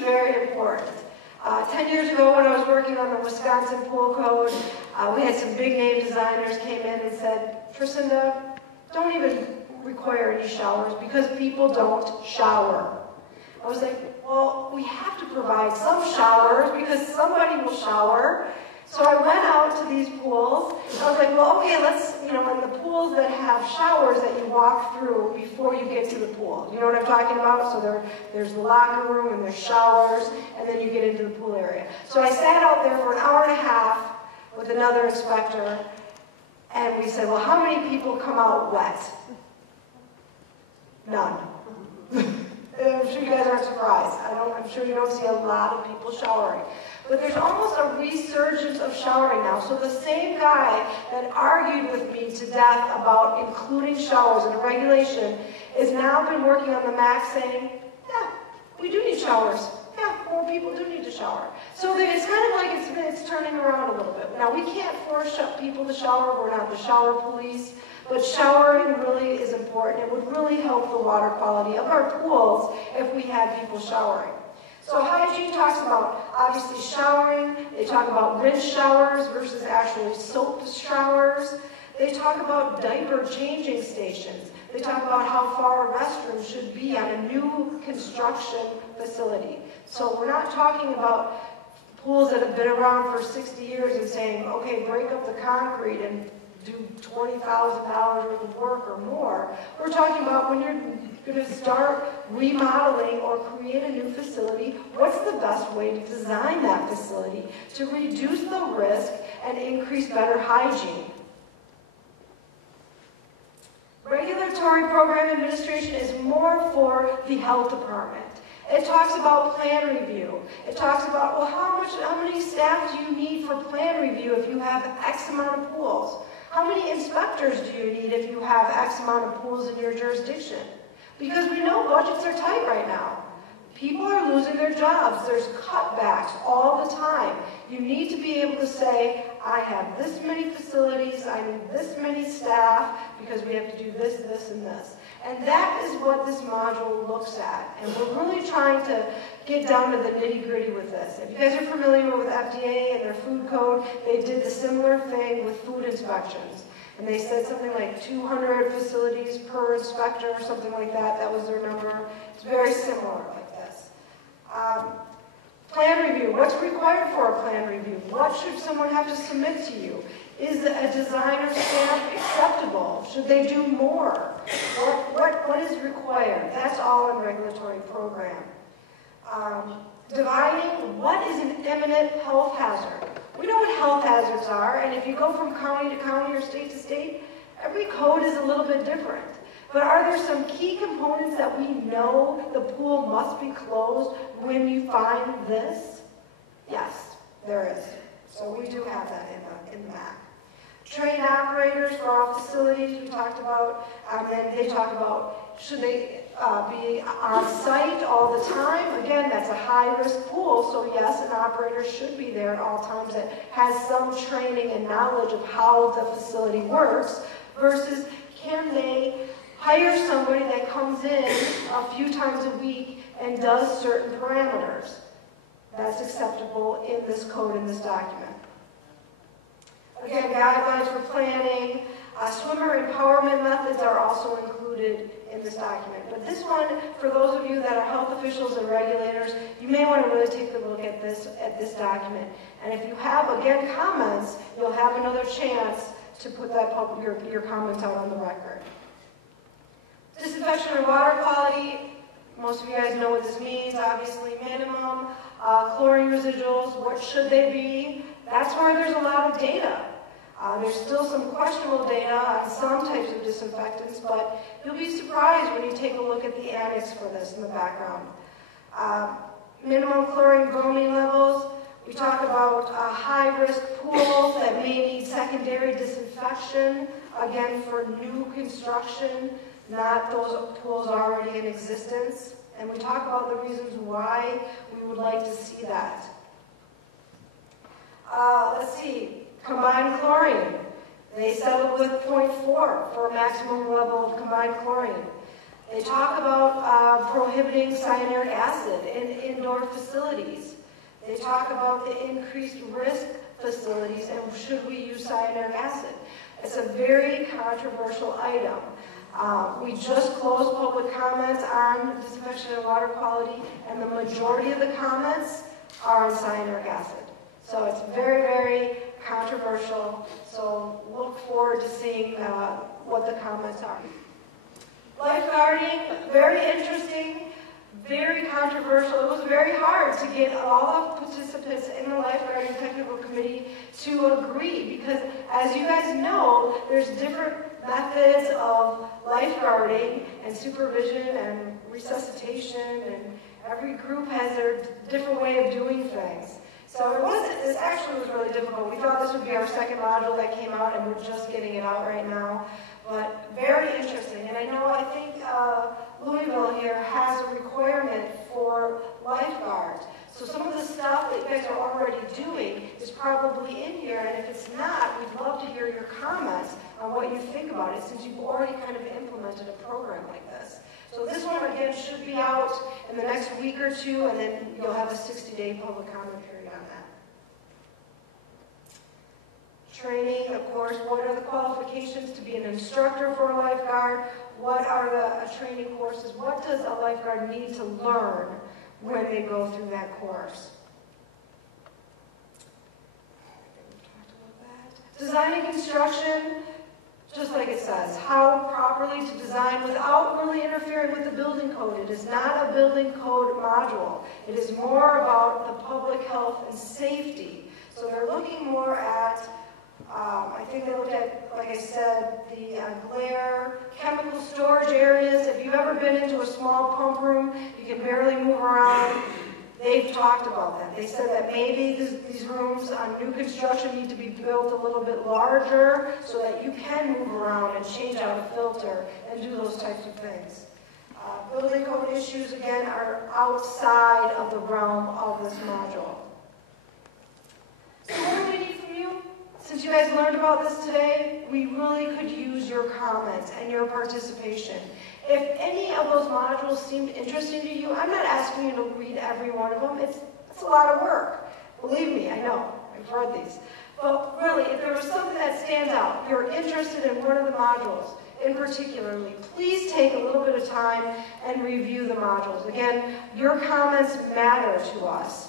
very important. 10 years ago when I was working on the Wisconsin Pool Code, we had some big name designers came in and said, Tracynda, don't even require any showers because people don't shower. I was like, well, we have to provide some showers because somebody will shower. So I went out to these pools, and I was like, well, okay, let's, in the pools that have showers that you walk through before you get to the pool. You know what I'm talking about? So there's the locker room, and there's showers, and then you get into the pool area. So I sat out there for an hour and a half with another inspector, and we said, well, how many people come out wet? None. I'm sure you guys aren't surprised. I'm sure you don't see a lot of people showering. But there's almost a resurgence of showering now. So the same guy that argued with me to death about including showers in a regulation has now been working on the MAHC saying, yeah, we do need showers. Yeah, more people do need to shower. So it's kind of like it's turning around a little bit. Now, we can't force people to shower. We're not the shower police. But showering really is important. It would really help the water quality of our pools if we had people showering. So hygiene talks about, obviously, showering. They talk about rinse showers versus actually soap showers. They talk about diaper changing stations. They talk about how far a restroom should be on a new construction facility. So we're not talking about pools that have been around for 60 years and saying, okay, break up the concrete and do $20,000 worth of work or more. We're talking about when you're going to start remodeling or create a new facility, what's the best way to design that facility to reduce the risk and increase better hygiene? Regulatory program administration is more for the health department. It talks about plan review. It talks about, well, how many staff do you need for plan review if you have X amount of pools? How many inspectors do you need if you have X amount of pools in your jurisdiction? Because we know budgets are tight right now. People are losing their jobs. There's cutbacks all the time. You need to be able to say, I have this many facilities, I need this many staff, because we have to do this, this, and this. And that is what this module looks at. And we're really trying to get down to the nitty-gritty with this. If you guys are familiar with FDA and their food code, they did the similar thing with food inspections. And they said something like 200 facilities per inspector or something like that. That was their number. It's very similar like this. Plan review. What's required for a plan review? What should someone have to submit to you? Is a designer stamp acceptable? Should they do more? What is required? That's all in regulatory program. Dividing, what is an imminent health hazard? We know what health hazards are, and if you go from county to county or state to state, every code is a little bit different. But are there some key components that we know the pool must be closed when you find this? Yes, there is. So we do have that in the MAC. Trained operators for all facilities we talked about, and then they talk about should they be on site all the time. Again, that's a high-risk pool, so yes, an operator should be there at all times that has some training and knowledge of how the facility works, versus can they hire somebody that comes in a few times a week and does certain parameters. That's acceptable in this code, in this document. Again, guidelines for planning. Swimmer empowerment methods are also included in this document. But this one, for those of you that are health officials and regulators, you may want to really take a look at this document. And if you have, again, comments, you'll have another chance to put that your comments out on the record. Disinfection and water quality. Most of you guys know what this means, obviously. Minimum. Chlorine residuals, what should they be? That's where there's a lot of data. There's still some questionable data on some types of disinfectants, but you'll be surprised when you take a look at the annex for this in the background. Minimum chlorine bromine levels. We talk about high-risk pools that may need secondary disinfection, again for new construction, not those pools already in existence. And we talk about the reasons why we would like to see that. Let's see, combined chlorine. They settled with 0.4 for a maximum level of combined chlorine. They talk about prohibiting cyanuric acid in indoor facilities. They talk about the increased risk facilities and should we use cyanuric acid. It's a very controversial item. We just closed public comments on disinfection and water quality, and the majority of the comments are on cyanuric acid. So it's very, very controversial. So look forward to seeing what the comments are. Lifeguarding, very interesting, very controversial. It was very hard to get all of participants in the lifeguarding technical committee to agree because, as you guys know, there's different methods of lifeguarding and supervision and resuscitation, and every group has their different way of doing things. So this actually was really difficult. We thought this would be our second module that came out, and we're just getting it out right now. But very interesting. And I think Louisville here has a requirement for lifeguards. So some of the stuff that you guys are already doing is probably in here, and if it's not, we'd love to hear your comments on what you think about it, since you've already kind of implemented a program like this. So this one, again, should be out in the next week or two, and then you'll have a 60-day public comment period on that. Training, of course, what are the qualifications to be an instructor for a lifeguard? What are the training courses? What does a lifeguard need to learn when they go through that course? Designing construction, just like it says, how properly to design without really interfering with the building code. It is not a building code module. It is more about the public health and safety. So they're looking more at, I think they looked at, like I said, the glare, chemical storage areas. If you've ever been into a small pump room, you can barely move around. They've talked about that. They said that maybe these rooms on new construction need to be built a little bit larger so that you can move around and change out a filter and do those types of things. Building code issues, again, are outside of the realm of this module. So what do we need from you? Since you guys learned about this today, we really could use your comments and your participation. If any of those modules seemed interesting to you, I'm not asking you to read every one of them. It's a lot of work. Believe me, I know. I've read these. But really, if there was something that stands out, you're interested in one of the modules in particularly, please take a little bit of time and review the modules. Again, your comments matter to us.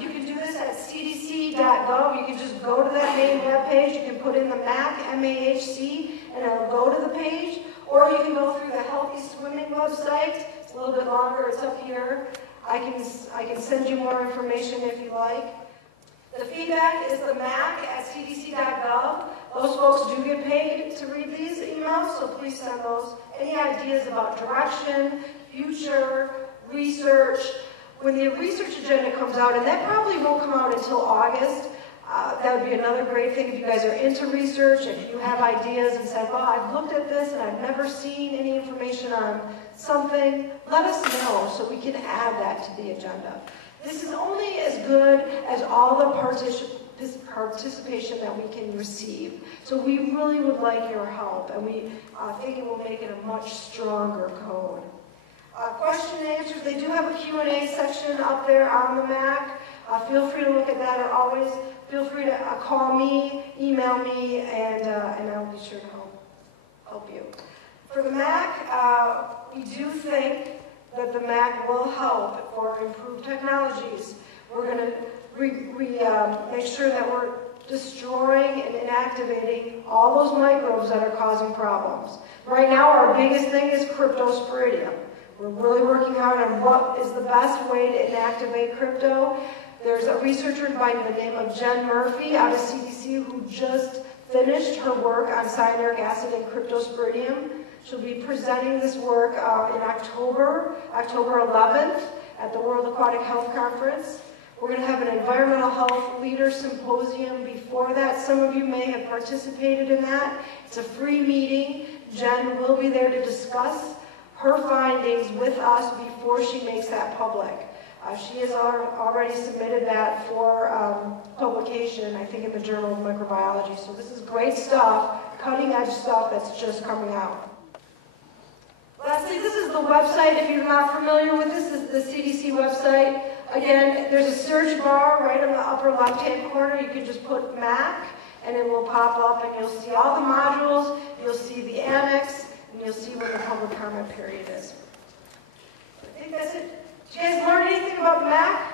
You can do this at CDC.gov. You can just go to that main webpage. You can put in the MAHC, M-A-H-C, and it'll go to the page. Or you can go through the Healthy Swimming website. It's a little bit longer. It's up here. I can send you more information if you like. The feedback is the MAHC at CDC.gov. Those folks do get paid to read these emails, so please send those. Any ideas about direction, future, research? When the research agenda comes out, and that probably won't come out until August, that would be another great thing if you guys are into research, if you have ideas and said, well, I've looked at this and I've never seen any information on something, let us know so we can add that to the agenda. This is only as good as all the participation that we can receive. So we really would like your help, and we think it will make it a much stronger code. Question and answers, they do have a Q&A section up there on the MAHC. Feel free to look at that, or always feel free to call me, email me, and I'll be sure to help you. For the MAHC, we do think that the MAHC will help for improved technologies. We're going to make sure that we're destroying and inactivating all those microbes that are causing problems. Right now, our biggest thing is cryptosporidium. We're really working hard on what is the best way to inactivate crypto. There's a researcher by the name of Jen Murphy out of CDC who just finished her work on cyanuric acid and cryptosporidium. She'll be presenting this work in October 11th at the World Aquatic Health Conference. We're going to have an environmental health leader symposium before that. Some of you may have participated in that. It's a free meeting. Jen will be there to discuss her findings with us before she makes that public. She has already submitted that for publication, I think, in the Journal of Microbiology. So this is great stuff, cutting edge stuff that's just coming out. Lastly, this is the website. If you're not familiar with this, is the CDC website. Again, there's a search bar right in the upper left-hand corner. You can just put MAC, and it will pop up, and you'll see all the modules. You'll see the annex, and you'll see when the public comment period is. I think that's it. Did you guys learn anything about MAC?